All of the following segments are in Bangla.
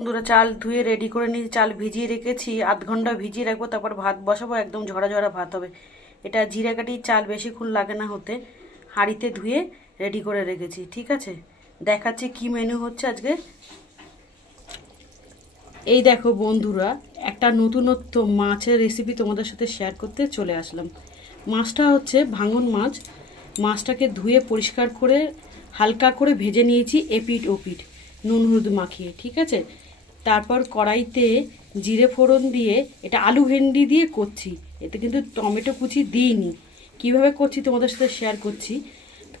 বন্ধুরা চাল ধুয়ে রেডি করে নিয়ে চাল ভিজিয়ে রেখেছি, আধ ঘন্টা ভিজিয়ে রাখবো, তারপর ভাত বসাবো। একদম ঝরা ঝরা ভাত হবে। এটা জিরাকাঠি চাল, বেশিক্ষণ লাগে না হতে। হাঁড়িতে ধুয়ে রেডি করে রেখেছি, ঠিক আছে। দেখাচ্ছি কি মেনু হচ্ছে আজকে। এই দেখো বন্ধুরা, একটা নতুনত্ব মাছের রেসিপি তোমাদের সাথে শেয়ার করতে চলে আসলাম। মাছটা হচ্ছে ভাঙন মাছ। মাছটাকে ধুয়ে পরিষ্কার করে হালকা করে ভেজে নিয়েছি এপিঠ ওপিঠ, নুন হলুদ মাখিয়ে, ঠিক আছে। তারপর কড়াইতে জিরে ফোড়ন দিয়ে, এটা আলু ভেন্ডি দিয়ে করছি, এতে কিন্তু টমেটো কুচি দিইনি। কিভাবে করছি তোমাদের সাথে শেয়ার করছি।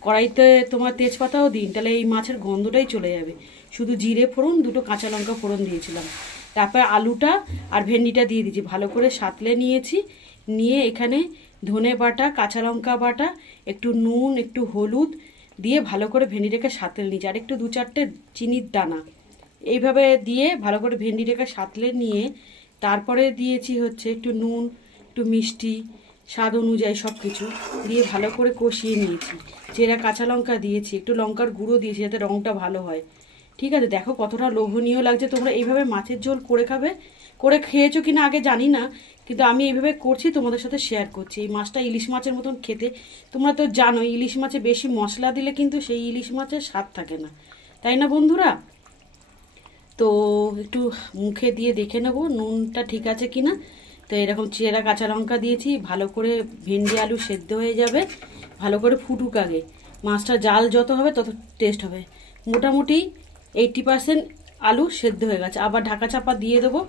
কড়াইতে তোমার তেজপাতাও দিন, তাহলে এই মাছের গন্ধটাই চলে যাবে। শুধু জিরে ফোড়ন, দুটো কাঁচা লঙ্কা ফোড়ন দিয়েছিলাম। তারপর আলুটা আর ভেন্ডিটা দিয়ে দিয়েছি, ভালো করে সাঁতলে নিয়েছি। নিয়ে এখানে ধনে বাটা, কাঁচা লঙ্কা বাটা, একটু নুন, একটু হলুদ দিয়ে ভালো করে ভেন্ডিটাকে সাঁতলে নিয়েছি। আর একটু 2-4টে চিনির দানা এইভাবে দিয়ে ভালো করে ভেন্ডিটাকে সাঁতলে নিয়ে তারপরে দিয়েছি হচ্ছে একটু নুন, একটু মিষ্টি, স্বাদ অনুযায়ী সব কিছু দিয়ে ভালো করে কষিয়ে নিয়েছি। চেরা কাঁচা লঙ্কা দিয়েছি, একটু লঙ্কার গুঁড়ো দিয়েছি যাতে রঙটা ভালো হয়, ঠিক আছে। দেখো কতটা লোভনীয় লাগছে। তোমরা এইভাবে মাছের ঝোল করে খাবে, করে খেয়েছো কিনা আগে জানি না, কিন্তু আমি এইভাবে করছি, তোমাদের সাথে শেয়ার করছি। এই মাছটা ইলিশ মাছের মতন খেতে। তোমরা তো জানো ইলিশ মাছে বেশি মশলা দিলে কিন্তু সেই ইলিশ মাছের স্বাদ থাকে না, তাই না বন্ধুরা? তো একটু মুখে দিয়ে দেখে নেব নুনটা ঠিক আছে কিনা। তো এরকম চেরা কাঁচা লঙ্কা দিয়েছি, ভালো করে ভেন্ডি আলু সেদ্ধ হয়ে যাবে। ভালো করে ফুটুক আগে। মাছটা জাল যত হবে তত টেস্ট হবে। মোটামুটি 80% আলু সেদ্ধ হয়ে গেছে। আবার ঢাকা চাপা দিয়ে দেবো।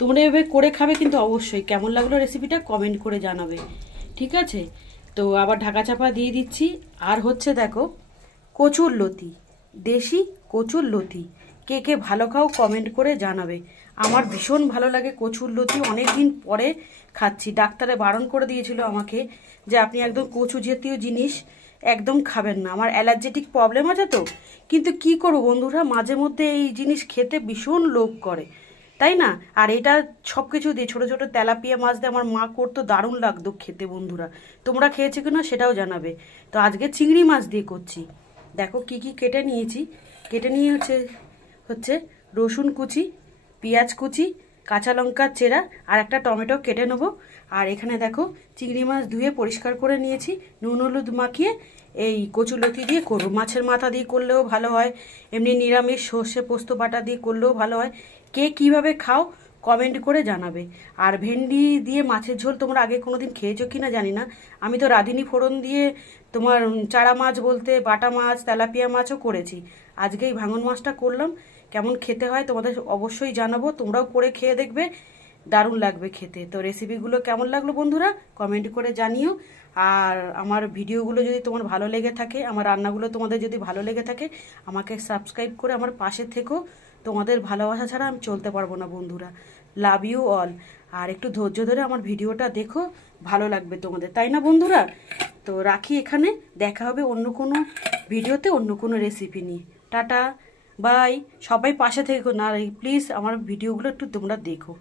তোমরা এভাবে করে খাবে কিন্তু অবশ্যই। কেমন লাগলো রেসিপিটা কমেন্ট করে জানাবে, ঠিক আছে। তো আবার ঢাকা চাপা দিয়ে দিচ্ছি। আর হচ্ছে দেখো কচুর লতি, দেশি কচুর লতি। কে কে ভালো খাও কমেন্ট করে জানাবে। আমার ভীষণ ভালো লাগে কচুর লতি, অনেক দিন পরে খাচ্ছি। ডাক্তারে বারণ করে দিয়েছিল আমাকে যে আপনি একদম কচু জাতীয় জিনিস একদম খাবেন না, আমার অ্যালার্জেটিক প্রবলেম আছে। তো কিন্তু কি করবো বন্ধুরা, মাঝে মধ্যে এই জিনিস খেতে ভীষণ লোভ করে, তাই না। আর এটা সব কিছু দিয়ে ছোটো ছোটো তেলাপিয়া মাছ দিয়ে আমার মা করতো, দারুণ লাগতো খেতে বন্ধুরা। তোমরা খেয়েছো কিনা সেটাও জানাবে। তো আজকে চিংড়ি মাছ দিয়ে করছি। দেখো কি কি কেটে নিয়েছি। কেটে নিয়ে হচ্ছে রসুন কুচি, পেঁয়াজ কুচি, কাঁচা লঙ্কার চেরা আর একটা টমেটো কেটে নেবো। আর এখানে দেখো চিংড়ি মাছ ধুয়ে পরিষ্কার করে নিয়েছি, নুন হলুদ মাখিয়ে এই কচুলতি দিয়ে করবো। মাছের মাথা দিয়ে করলেও ভালো হয়, এমনি নিরামিষ সর্ষে পোস্ত বাটা দিয়ে করলেও ভালো হয়। কে কিভাবে খাও কমেন্ট করে জানাবে। আর ভেন্ডি দিয়ে মাছের ঝোল তোমরা আগে কোনোদিন খেয়েছো কিনা জানি না। আমি তো রাঁধুনি ফোড়ন দিয়ে তোমার চারা মাছ বলতে বাটা মাছ, তেলাপিয়া মাছও করেছি। আজকে এই ভাঙন মাছটা করলাম। কেমন খেতে হয় তোমাদের অবশ্যই জানাবো, তোমরাও করে খেয়ে দেখবে, দারুণ লাগবে খেতে। তো রেসিপিগুলো কেমন লাগলো বন্ধুরা কমেন্ট করে জানিও। আর আমার ভিডিওগুলো যদি তোমার ভালো লেগে থাকে, আমার রান্নাগুলো তোমাদের যদি ভালো লেগে থাকে, আমাকে সাবস্ক্রাইব করে আমার পাশে থেকো। তোমাদের ভালোবাসা ছাড়া আমি চলতে পারবো না বন্ধুরা। Love you all. আর একটু ধৈর্য ধরে আমার ভিডিওটা দেখো, ভালো লাগবে তোমাদের, তাই না বন্ধুরা। তো রাখি এখানে, দেখা হবে অন্য কোনো ভিডিওতে অন্য কোনো রেসিপি নিয়ে। Tata bye. সবাই পাশে থেকো না, প্লিজ আমার ভিডিওগুলো একটু তোমরা দেখো।